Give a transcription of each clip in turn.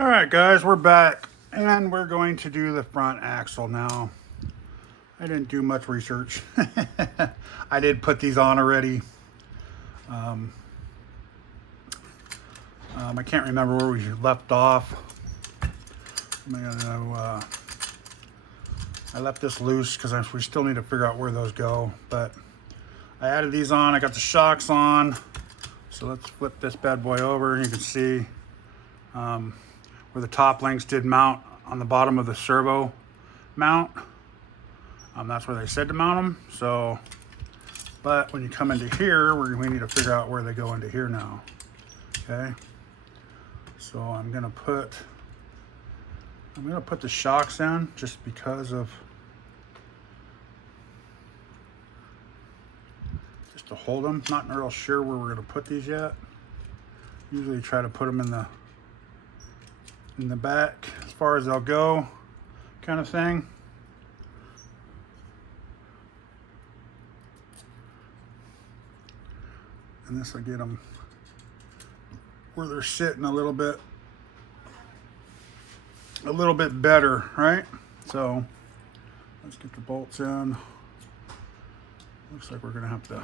All right, guys, we're back, and we're going to do the front axle now. I didn't do much research. I did put these on already. I can't remember where we left off. I left this loose because we still need to figure out where those go, but I added these on. I got the shocks on. So let's flip this bad boy over, and you can see where the top links did mount on the bottom of the servo mount. That's where they said to mount them. So, but when you come into here, we need to figure out where they go into here now. Okay. So I'm gonna put the shocks in just because of to hold them. Not real sure where we're gonna put these yet. Usually try to put them in the back as far as they'll go, kind of thing. And this will get them where they're sitting a little bit better, right? So let's get the bolts in. Looks like we're gonna have to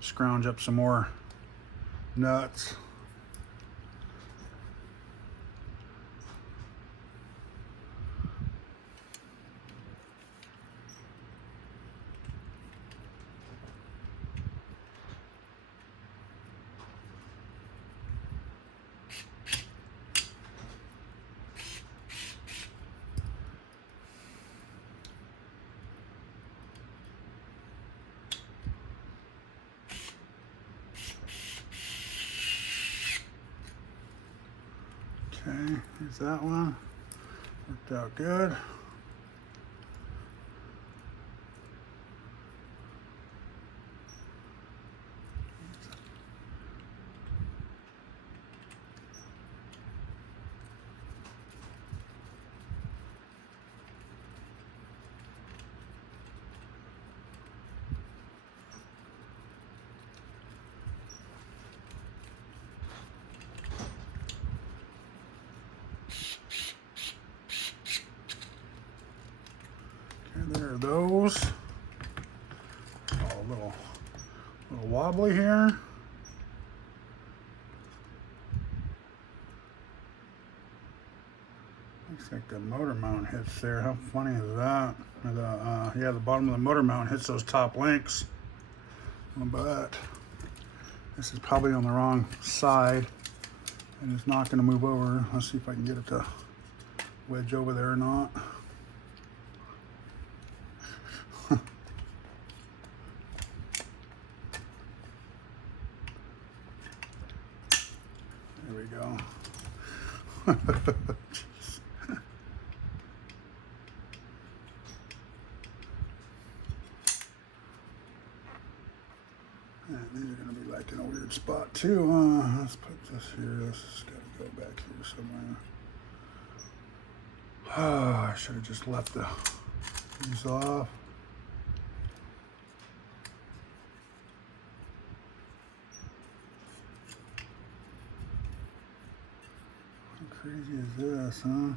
scrounge up some more nuts. Okay, here's that one. Worked out good. There are those. Oh, a little wobbly here. Looks like the motor mount hits there. How funny is that? Yeah, the bottom of the motor mount hits those top links. But this is probably on the wrong side, and it's not going to move over. Let's see if I can get it to wedge over there or not. There we go. And these are going to be like in a weird spot too. Let's put this here. This has got to go back here somewhere. Oh, I should have just left these off. How crazy is this, huh?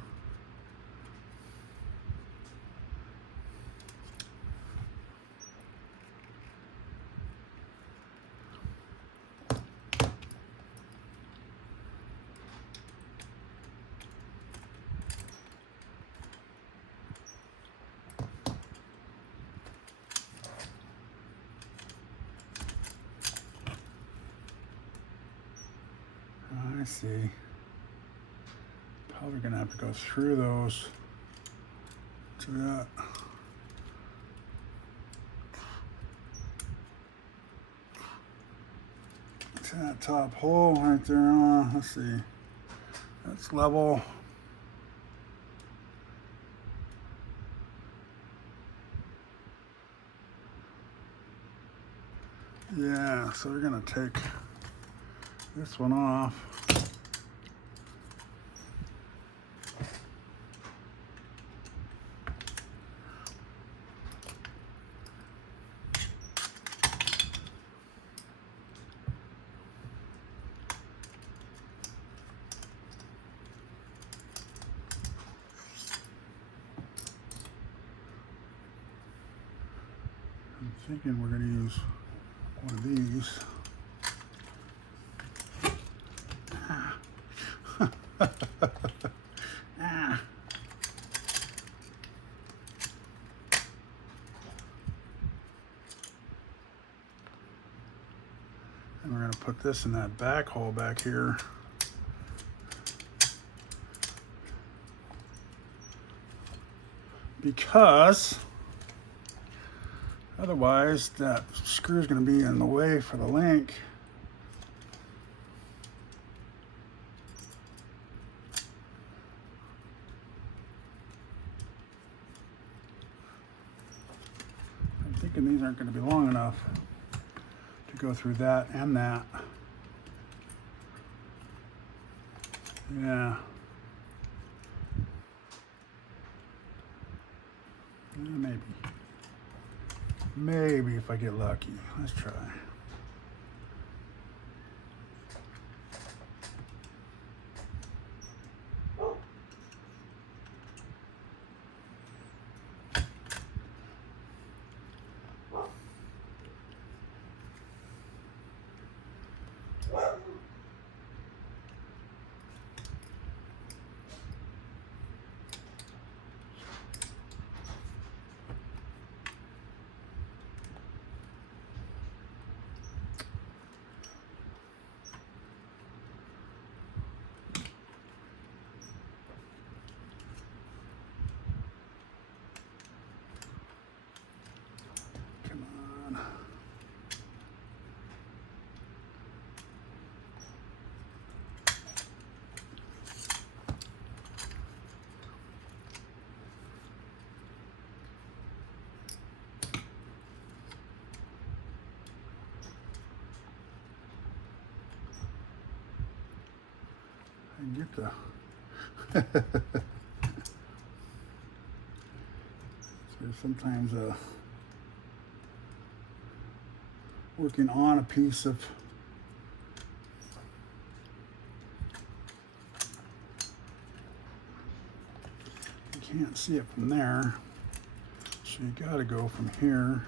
I see. Probably gonna have to go through those to that. To that top hole right there. Let's see. That's level. Yeah, so we're gonna take this one off. thinking we're going to use one of these. And we're going to put this in that back hole back here. Because otherwise that screw is going to be in the way for the link. I'm thinking these aren't going to be long enough to go through that and that. Yeah. Maybe if I get lucky. Let's try. And get the so sometimes working on a piece of you can't see it from there, so you got to go from here.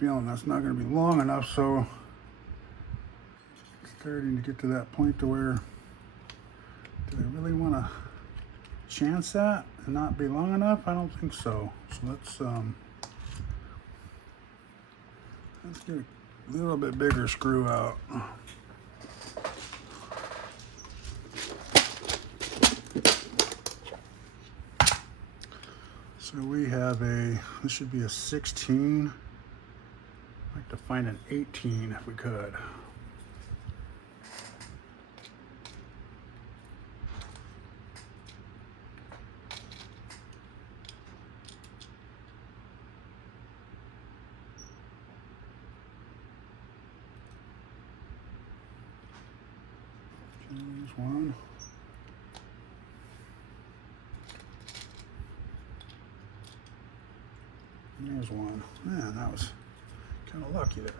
Feeling that's not going to be long enough, so starting to get to that point to where do I really want to chance that and not be long enough? I don't think so. So let's get a little bit bigger screw out. So we have this should be a 16. I'd like to find an 18 if we could. There's one. There's one. Man, that was kind of lucky there.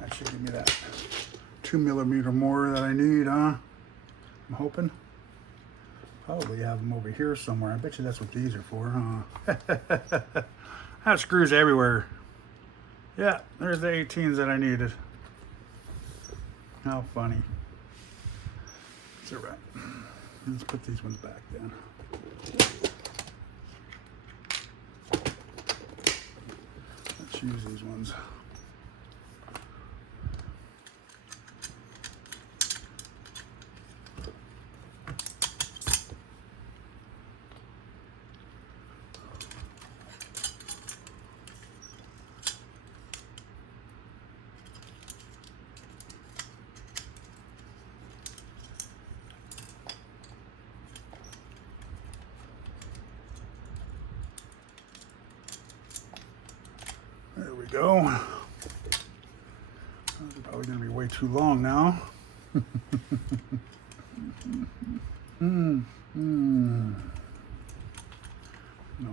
That should give me that 2 millimeter more that I need, huh? I'm hoping. Probably have them over here somewhere. I bet you that's what these are for, huh? I have screws everywhere. Yeah, there's the 18s that I needed. How funny. It's all right. Let's put these ones back then. Let's use these ones. There we go. Those are probably going to be way too long now. Know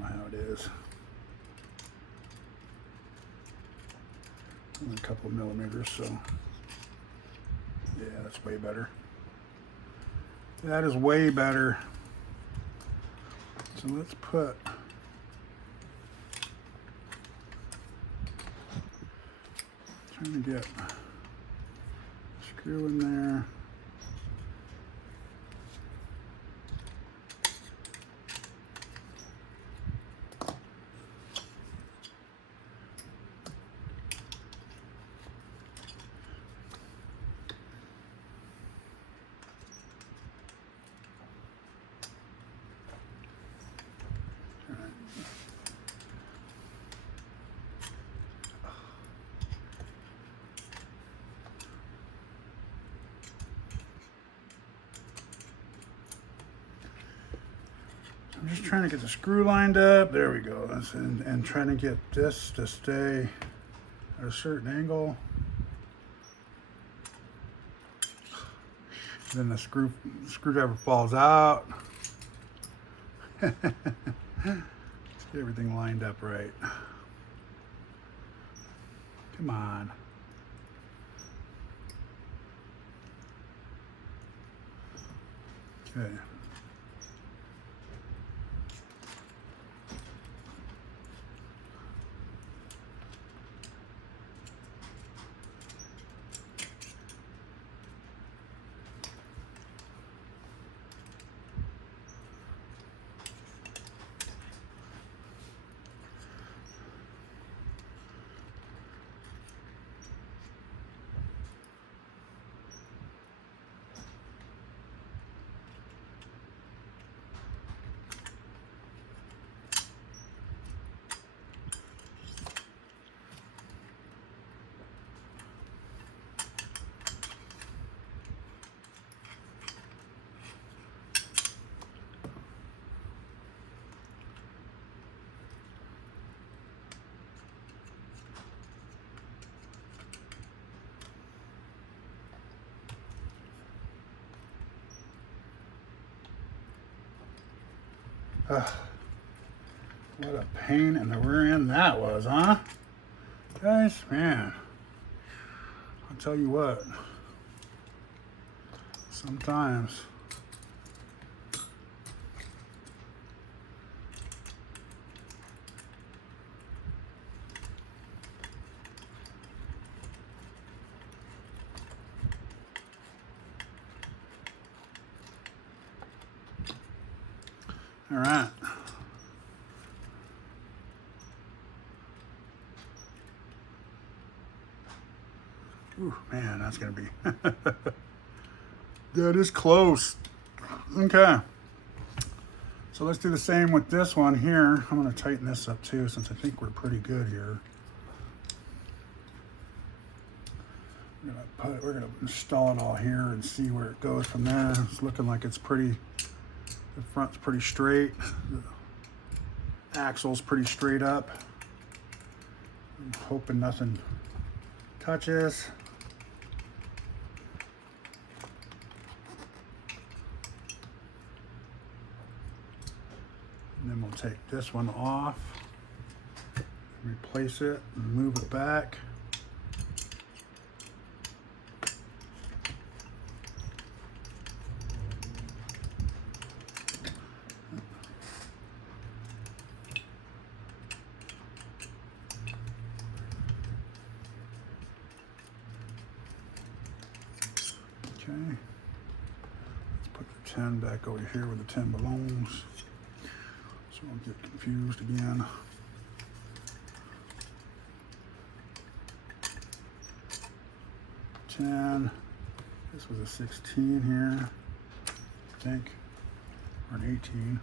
how it is. Only a couple of millimeters, so yeah, that's way better. That is way better. So let's put trying to get a screw in there. I'm just trying to get the screw lined up. There we go. And trying to get this to stay at a certain angle. Then the screwdriver falls out. Let's get everything lined up right. Come on. Okay. What a pain in the rear end that was, huh? Guys, man, I'll tell you what, sometimes all right. Ooh, man, that's gonna be that is close. Okay, so let's do the same with this one here. I'm gonna tighten this up too, since I think we're pretty good here. We're gonna install it all here and see where it goes from there. It's looking like it's pretty, the front's pretty straight, the axle's pretty straight up. I'm hoping nothing touches. And then we'll take this one off, replace it, and move it back. Okay, let's put the 10 back over here where the 10 belongs, so I don't get confused again. This was a 16 here, I think, or an 18.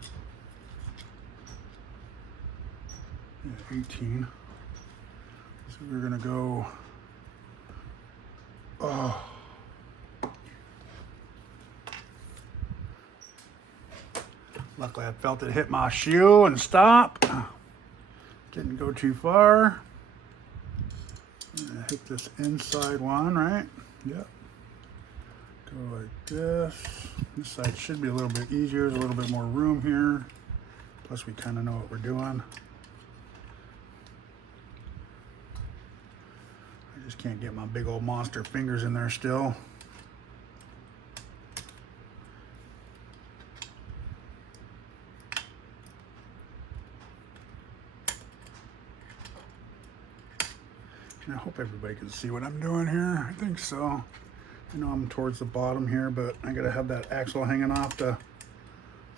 Yeah, 18. So we're gonna go, oh. Luckily I felt it hit my shoe and stop. Didn't go too far. I'm gonna hit this inside one, right? Yep. Go Go like this. This side should be a little bit easier. There's a little bit more room here. Plus we kind of know what we're doing. I just can't get my big old monster fingers in there still. And I hope everybody can see what I'm doing here. I think so. I know I'm towards the bottom here, but I gotta have that axle hanging off so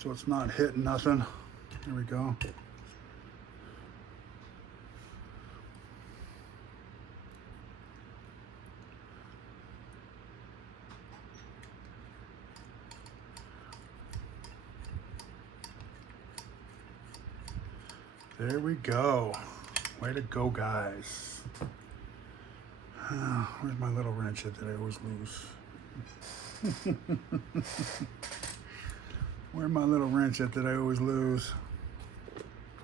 it's not hitting nothing. There we go. There we go. Way to go, guys. Where's my little wrench that I always lose? Where's my little wrench that I always lose?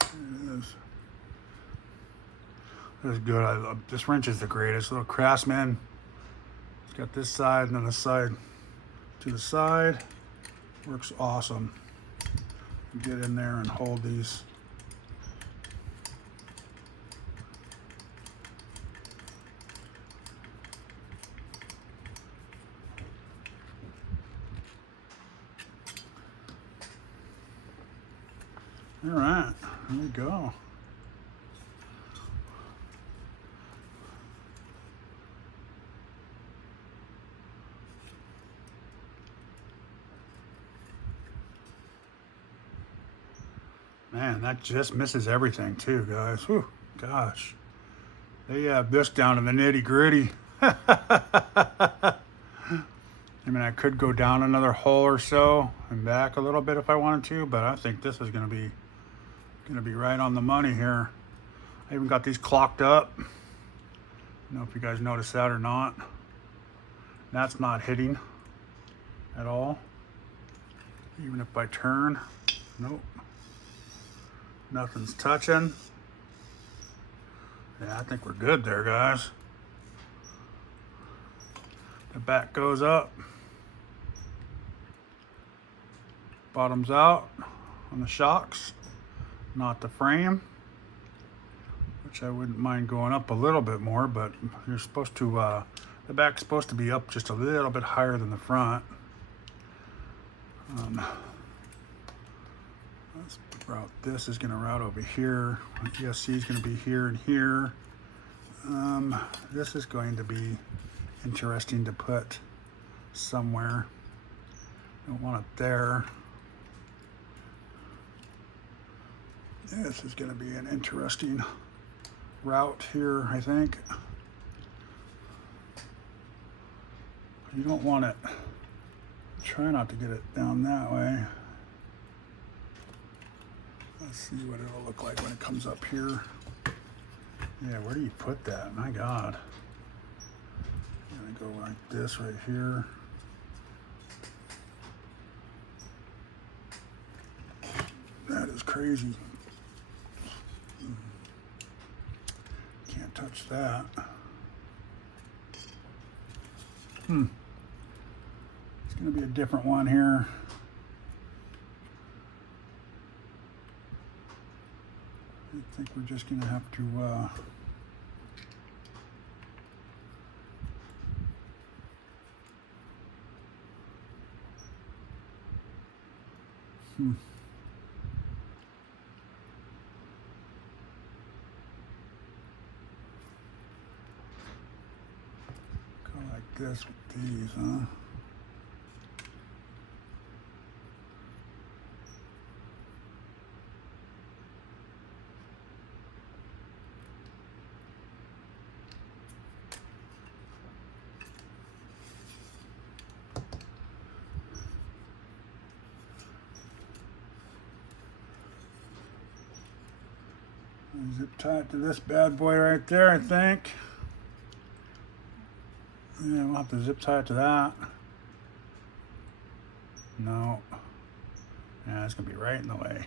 There it is. That's good. This wrench is the greatest. Little Craftsman. It's got this side and then the side to the side. Works awesome. Get in there and hold these. All right, there we go. Man, that just misses everything too, guys. Whew, gosh. They have this down to the nitty gritty. I mean, I could go down another hole or so and back a little bit if I wanted to, but I think this is gonna be right on the money here. I even got these clocked up. I don't know if you guys noticed that or not. That's not hitting at all. Even if I turn, nope. Nothing's touching. Yeah, I think we're good there, guys. The back goes up. Bottom's out on the shocks, not the frame, which I wouldn't mind going up a little bit more, but you're supposed to, the back's supposed to be up just a little bit higher than the front. Let's route, this is gonna route over here. ESC is gonna be here and here. This is going to be interesting to put somewhere. Don't want it there. This is going to be an interesting route here, I think. You don't want it, try not to get it down that way. Let's see what it'll look like when it comes up here. Yeah, where do you put that? My God. I'm gonna go like this right here. That is crazy. Can't touch that. It's gonna be a different one here. I think we're just gonna have to go like this with these, huh? Zip tie it to this bad boy right there, I think. Yeah, we'll have to zip tie it to that. No. Yeah, it's gonna be right in the way.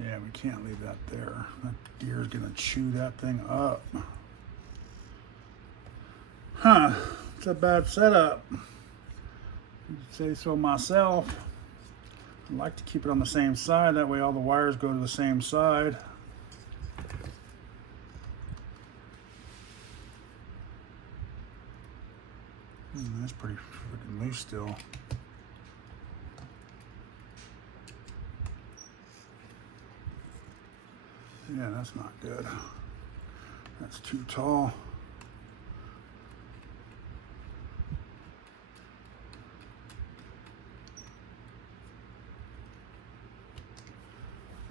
Yeah, we can't leave that there. That deer's gonna chew that thing up. Huh, it's a bad setup. I'd say so myself. I'd like to keep it on the same side, that way all the wires go to the same side. That's pretty freaking loose still. Yeah, that's not good. That's too tall.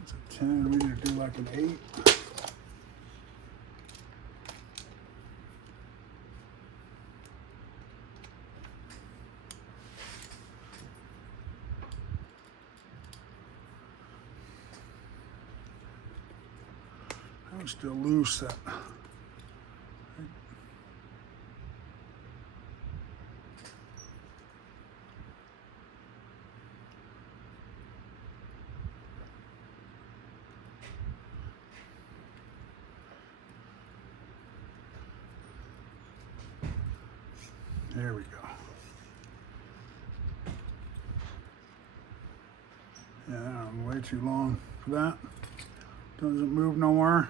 It's a 10, we need to do like an 8. I'm still loose. That there we go. Yeah, I'm way too long for that. Doesn't move nowhere.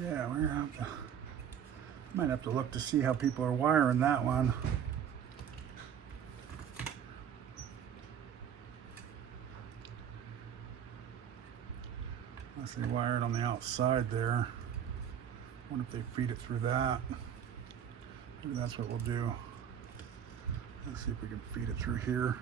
Yeah, we're gonna have to, might have to look to see how people are wiring that one. Unless they wire it on the outside there. I wonder if they feed it through that. Maybe that's what we'll do. Let's see if we can feed it through here.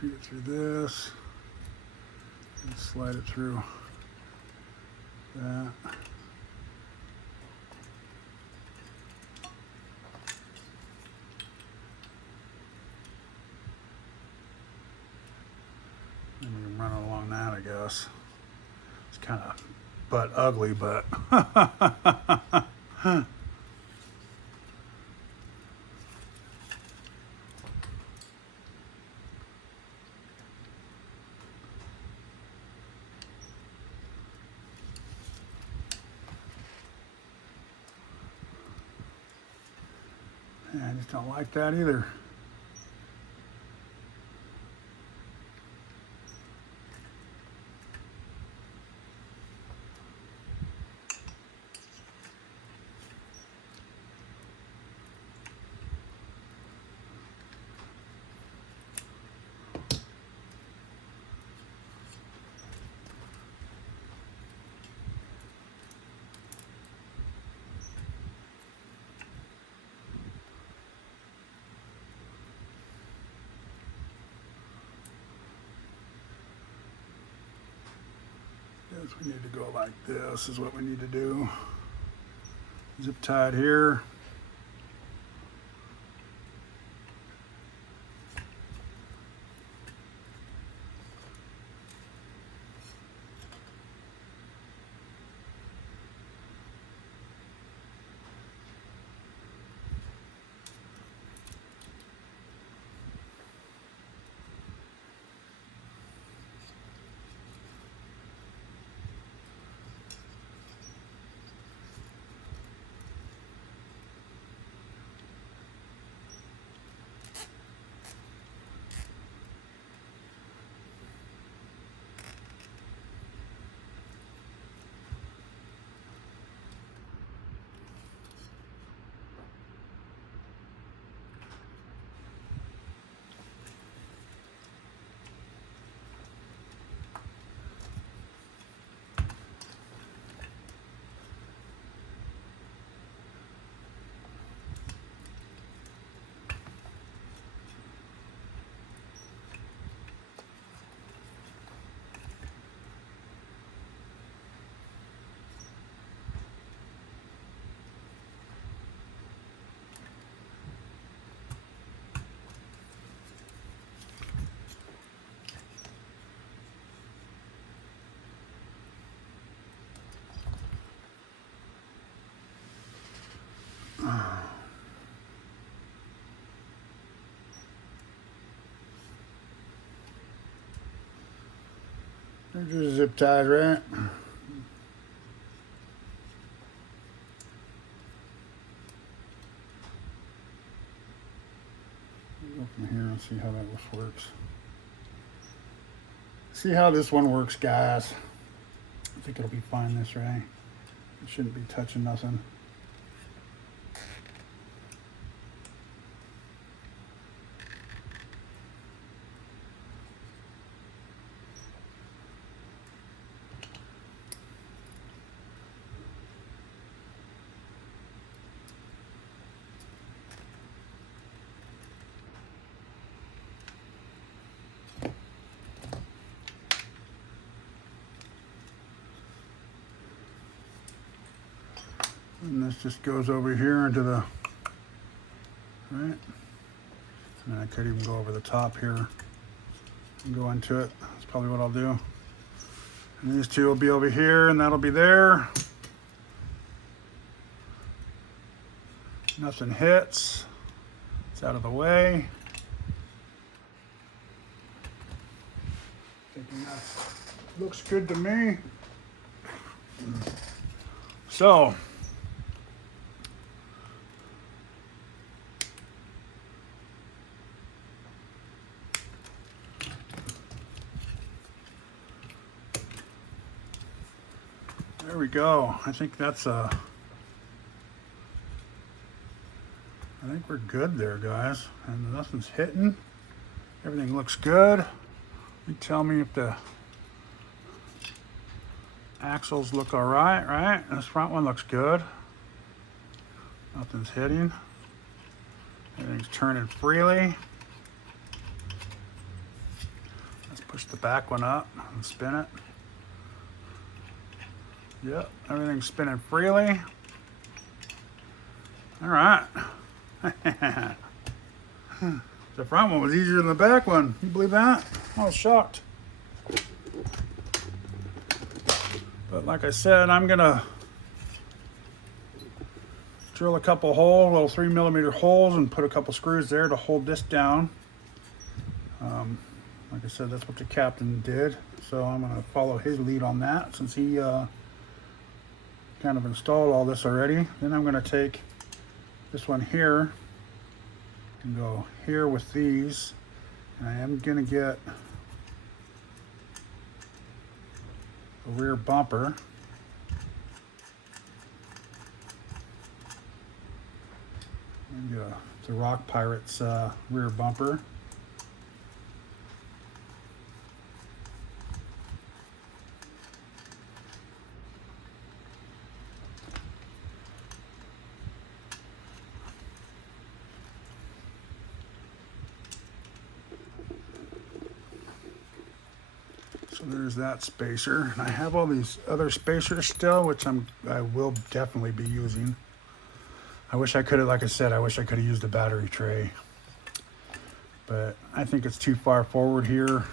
Feed it through this and slide it through that. And we can run it along that, I guess. It's kind of butt ugly, but yeah, I just don't like that either. We need to go like this is what we need to do. Zip tied here. There's your zip ties, right? Go from here and see how that works. See how this one works, guys. I think it'll be fine this way. It shouldn't be touching nothing. And this just goes over here into the, right? And then I could even go over the top here and go into it. That's probably what I'll do. And these two will be over here and that'll be there. Nothing hits. It's out of the way. Thinking that looks good to me. So, there we go. I think that's I think we're good there, guys. And nothing's hitting. Everything looks good. You tell me if the axles look all right, right? This front one looks good. Nothing's hitting. Everything's turning freely. Let's push the back one up and spin it. Yep, everything's spinning freely. All right. The front one was easier than the back one. You believe that? I was shocked. But like I said, I'm gonna drill a couple holes, little 3mm holes, and put a couple screws there to hold this down. Like I said, that's what the captain did. So I'm gonna follow his lead on that since he kind of installed all this already. Then I'm gonna take this one here and go here with these. And I am gonna get a rear bumper. And get the Rock Pirates rear bumper. So there's that spacer. And I have all these other spacers still, which I will definitely be using. I wish I could have, like I said, I wish I could have used a battery tray. But I think it's too far forward here.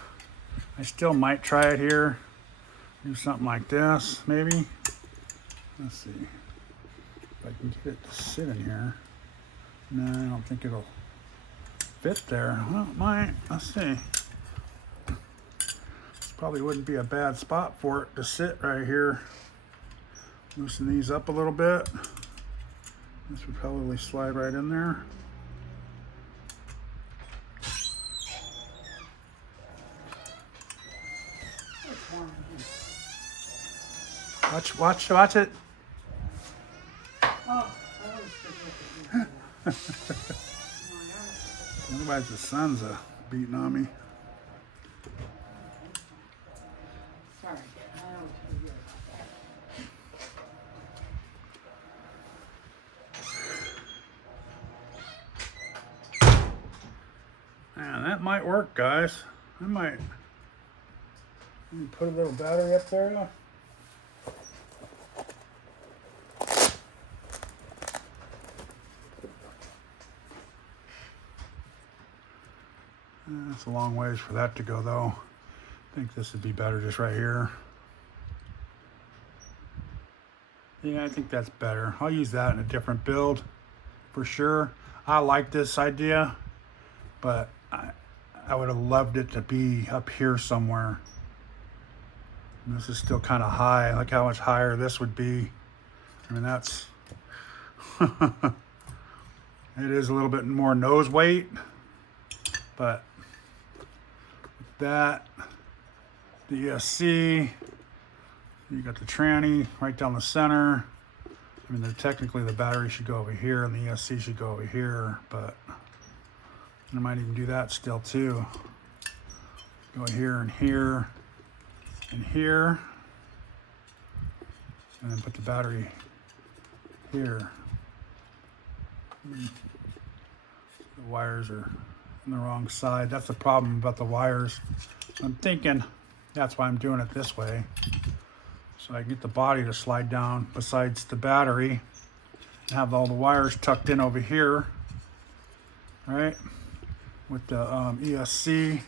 I still might try it here. Do something like this, maybe. Let's see if I can get it to sit in here. No, I don't think it'll fit there. Well, it might. Let's see. Probably wouldn't be a bad spot for it to sit right here. Loosen these up a little bit. This would probably slide right in there. Watch it. Otherwise the sun's beating on me. Man, that might work, guys. I might put a little battery up there. It's a long ways for that to go, though. I think this would be better just right here. Yeah, I think that's better. I'll use that in a different build for sure. I like this idea, but I would have loved it to be up here somewhere. And this is still kind of high. Look how much higher this would be. I mean, that's it is a little bit more nose weight, but that, the ESC, you got the tranny right down the center. I mean, technically the battery should go over here and the ESC should go over here, but I might even do that still too. Go here and here and here, and then put the battery here. The wires are on the wrong side. That's the problem about the wires. So I'm thinking that's why I'm doing it this way, so I can get the body to slide down besides the battery and have all the wires tucked in over here, all right, with the ESC.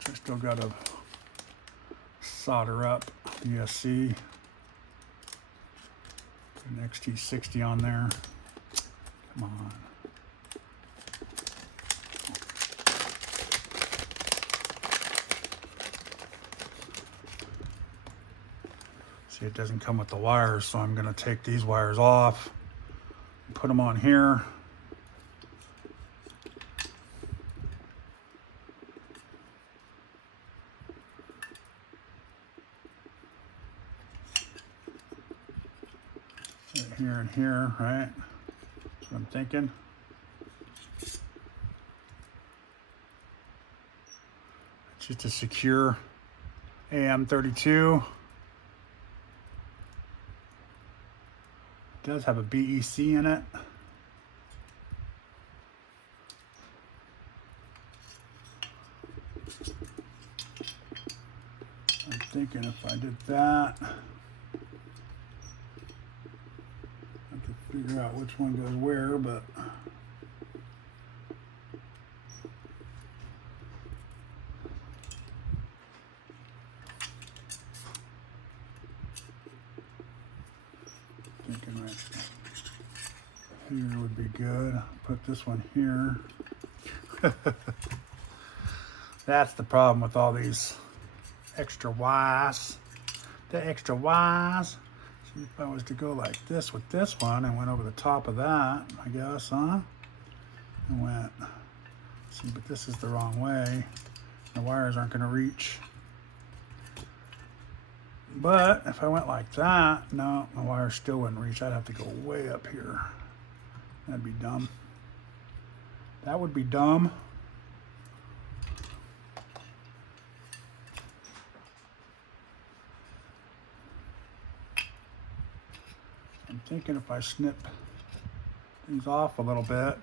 I still got to solder up the ESC. An XT60 on there. Come on. See, it doesn't come with the wires, so I'm going to take these wires off and put them on here. Here and here, right? That's what I'm thinking. It's just a secure AM32. It does have a BEC in it. I'm thinking if I did that, figure out which one goes where, but thinking right here would be good. Put this one here. That's the problem with all these extra wires. The extra wires. If I was to go like this with this one and went over the top of that, I guess, huh? And went, see, but this is the wrong way. The wires aren't going to reach. But if I went like that, no, the wires still wouldn't reach. I'd have to go way up here. That'd be dumb. That would be dumb. I'm thinking if I snip things off a little bit,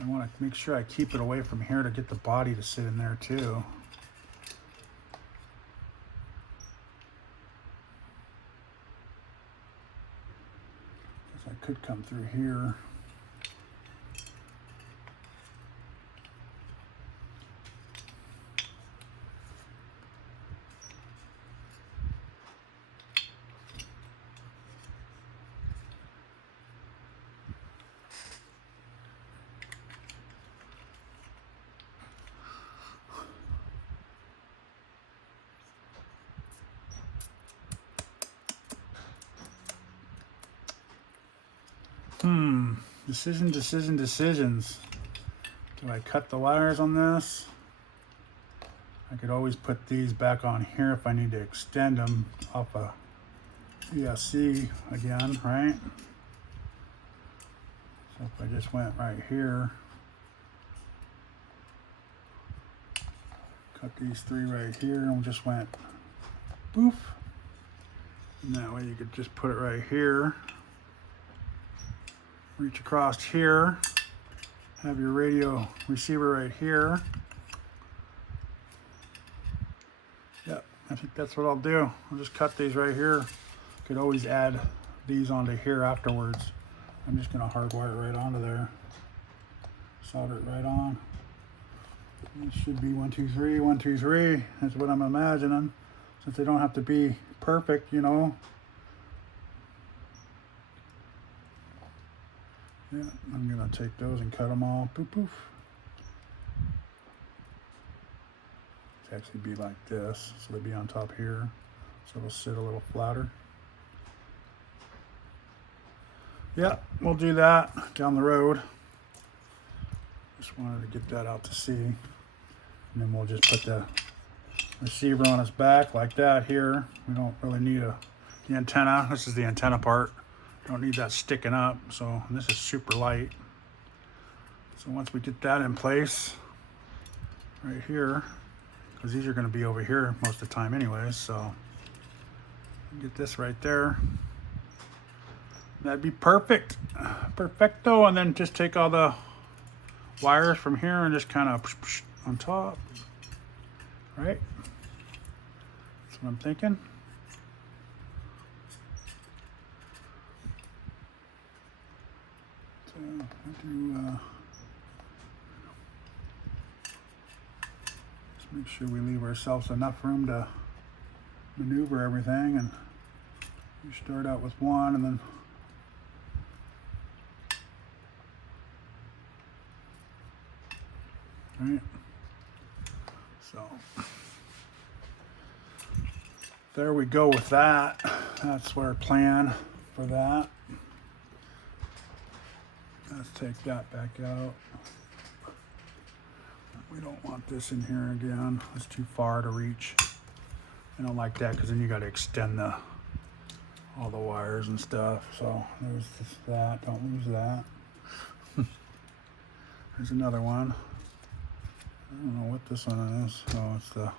I want to make sure I keep it away from here to get the body to sit in there too. Guess I could come through here. Decisions. Do I cut the wires on this? I could always put these back on here if I need to extend them off a ESC again, right? So if I just went right here, cut these three right here and just went poof. And that way you could just put it right here. Reach across here, have your radio receiver right here. Yep, I think that's what I'll do. I'll just cut these right here. Could always add these onto here afterwards. I'm just gonna hardwire it right onto there. Solder it right on. It should be 1, 2, 3, 1, 2, 3. That's what I'm imagining. Since they don't have to be perfect, you know. Yeah, I'm gonna take those and cut them all. Poof, poof. It's actually be like this, so they'll be on top here, so it'll sit a little flatter. Yeah, we'll do that down the road. Just wanted to get that out to sea, and then we'll just put the receiver on its back like that here. We don't really need the antenna. This is the antenna part. Don't need that sticking up. So this is super light. So once we get that in place right here, because these are going to be over here most of the time anyways, so get this right there. That'd be perfect. Perfecto. And then just take all the wires from here and just kind of on top. Right? That's what I'm thinking. So I do just make sure we leave ourselves enough room to maneuver everything, and you start out with one and then right. So there we go with that. That's our plan for that. Let's take that back out. We don't want this in here again. It's too far to reach. I don't like that because then you got to extend all the wires and stuff. So there's just that. Don't lose that. There's another one. I don't know what this one is. Oh, it's the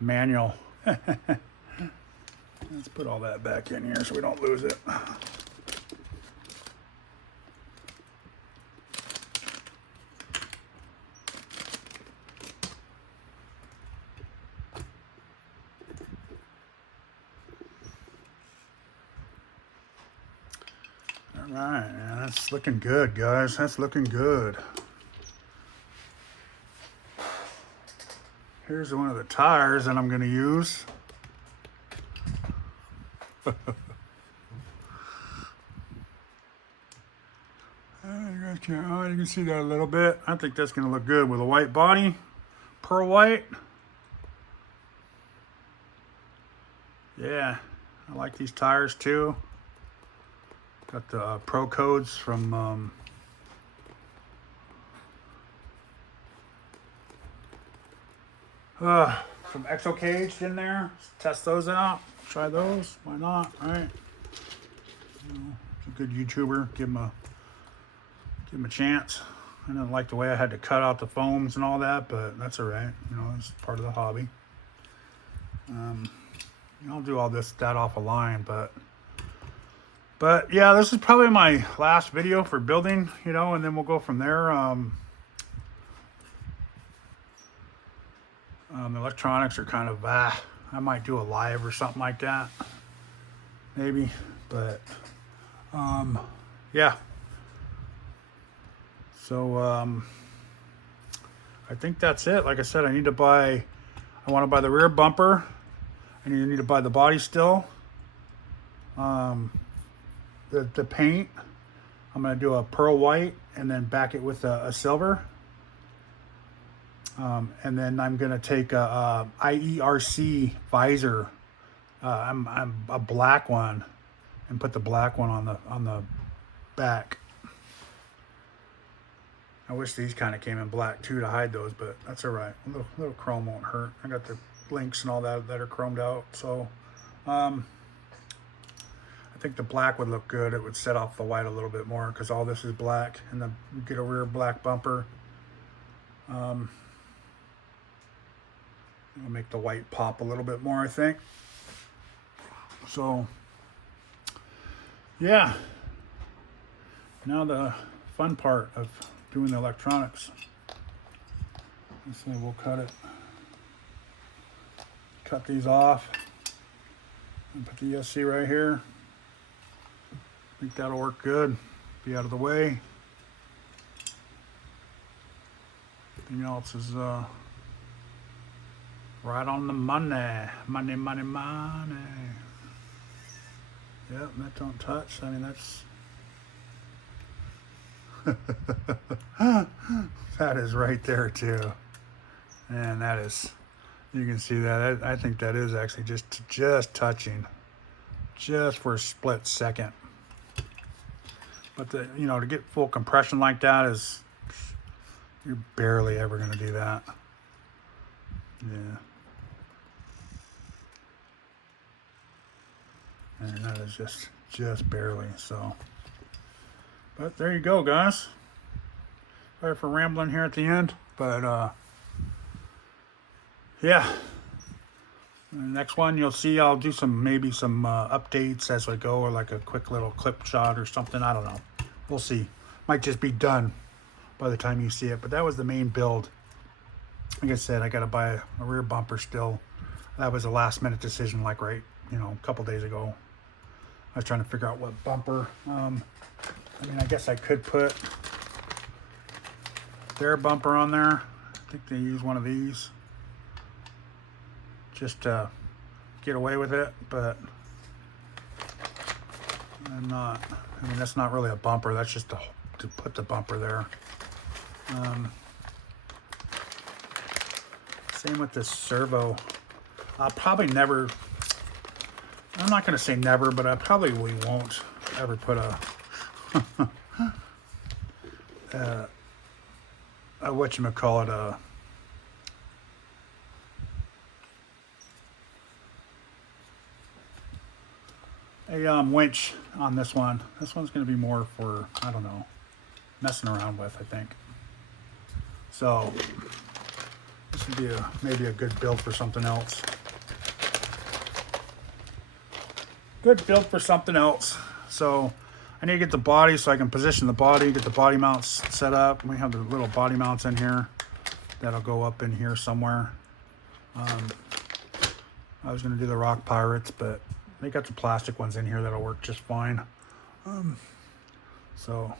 manual. Let's put all that back in here so we don't lose it. All right, that's looking good, guys. That's looking good. Here's one of the tires that I'm going to use. You can see that a little bit. I think that's going to look good with a white body, pearl white. Yeah, I like these tires too. Got the pro codes from Axel Caged in there. Let's test those out. Try those. Why not? All right. You know, it's a good YouTuber. Give him a chance. I didn't like the way I had to cut out the foams and all that, but that's all right. You know, it's part of the hobby. I'll do all that off a line, but yeah, this is probably my last video for building, you know, and then we'll go from there. The electronics are kind of, I might do a live or something like that, maybe, but, yeah. So, I think that's it. Like I said, I want to buy the rear bumper. I need to buy the body still. The paint, I'm going to do a pearl white and then back it with a silver. And then I'm going to take a IERC visor. I'm a black one, and put the black one on the back. I wish these kind of came in black too to hide those, but that's all right. A little chrome won't hurt. I got the links and all that are chromed out. So I think the black would look good. It would set off the white a little bit more because all this is black, and then you get a rear black bumper. It'll make the white pop a little bit more, I think. So yeah, now the fun part of doing the electronics. So we'll cut these off and put the ESC right here. I think that'll work good. Be out of the way. Everything else is right on the money. Money, money, money. Yep, that don't touch. I mean, that's... that is right there too. And that is, you can see that. I think that is actually just touching. Just for a split second. But you know, to get full compression like that is, you're barely ever going to do that. Yeah. And that is just barely. So, but there you go, guys. Sorry for rambling here at the end, but yeah. The next one you'll see, I'll do maybe some updates as I go, or like a quick little clip shot or something. I don't know. We'll see. Might just be done by the time you see it. But that was the main build. Like I said, I got to buy a rear bumper still. That was a last minute decision, like right, you know, a couple days ago. I was trying to figure out what bumper. I mean, I guess I could put their bumper on there. I think they use one of these just to get away with it, but I'm not. I mean, that's not really a bumper. That's just to put the bumper there. Same with this servo. I'll probably never, I'm not going to say never, but I probably won't ever put a whatchamacallit, a winch on this one. This one's going to be more for, I don't know, messing around with, I think. So this would be maybe a good build for something else. Good build for something else. So I need to get the body so I can position the body, get the body mounts set up. We have the little body mounts in here that'll go up in here somewhere. I was going to do the Rock Pirates, but they got the plastic ones in here that'll work just fine. So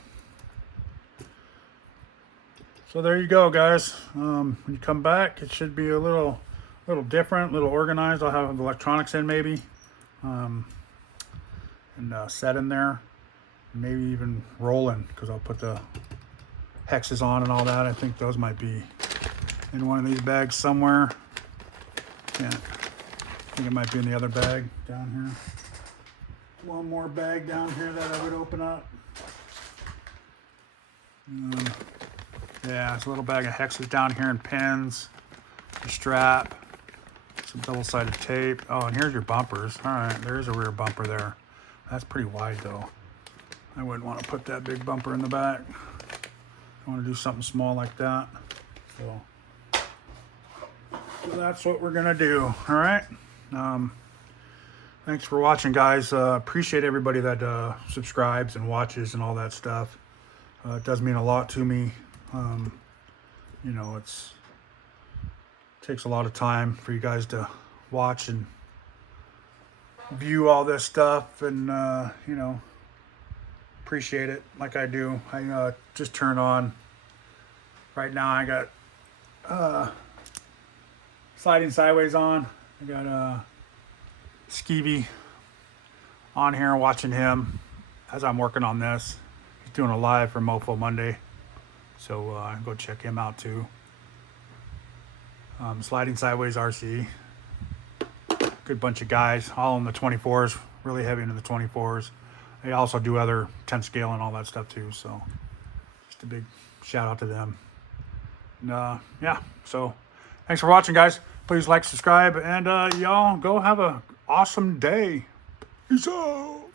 there you go, guys. When you come back, it should be a little different, a little organized. I'll have the electronics in maybe, and set in there, maybe even rolling, because I'll put the hexes on and all that. I think those might be in one of these bags somewhere. Can't. I think it might be in the other bag down here. One more bag down here that I would open up. Yeah, it's a little bag of hexes down here and pins, a strap, some double-sided tape. Oh, and here's your bumpers. All right, there is a rear bumper there. That's pretty wide though. I wouldn't want to put that big bumper in the back. I want to do something small like that. So that's what we're gonna do. All right. Thanks for watching, guys. Appreciate everybody that subscribes and watches and all that stuff. It does mean a lot to me. You know, it takes a lot of time for you guys to watch and view all this stuff, and you know, appreciate it like I do. I just turned on right now. I got sliding sideways on. I got Skeevy on here watching him as I'm working on this. He's doing a live for Mofo Monday, so go check him out too. Sliding Sideways RC, good bunch of guys, all in the 24s, really heavy into the 24s. They also do other 10 scale and all that stuff too, so just a big shout out to them. And yeah, so thanks for watching, guys. Please like, subscribe, and y'all go have a awesome day. Peace out.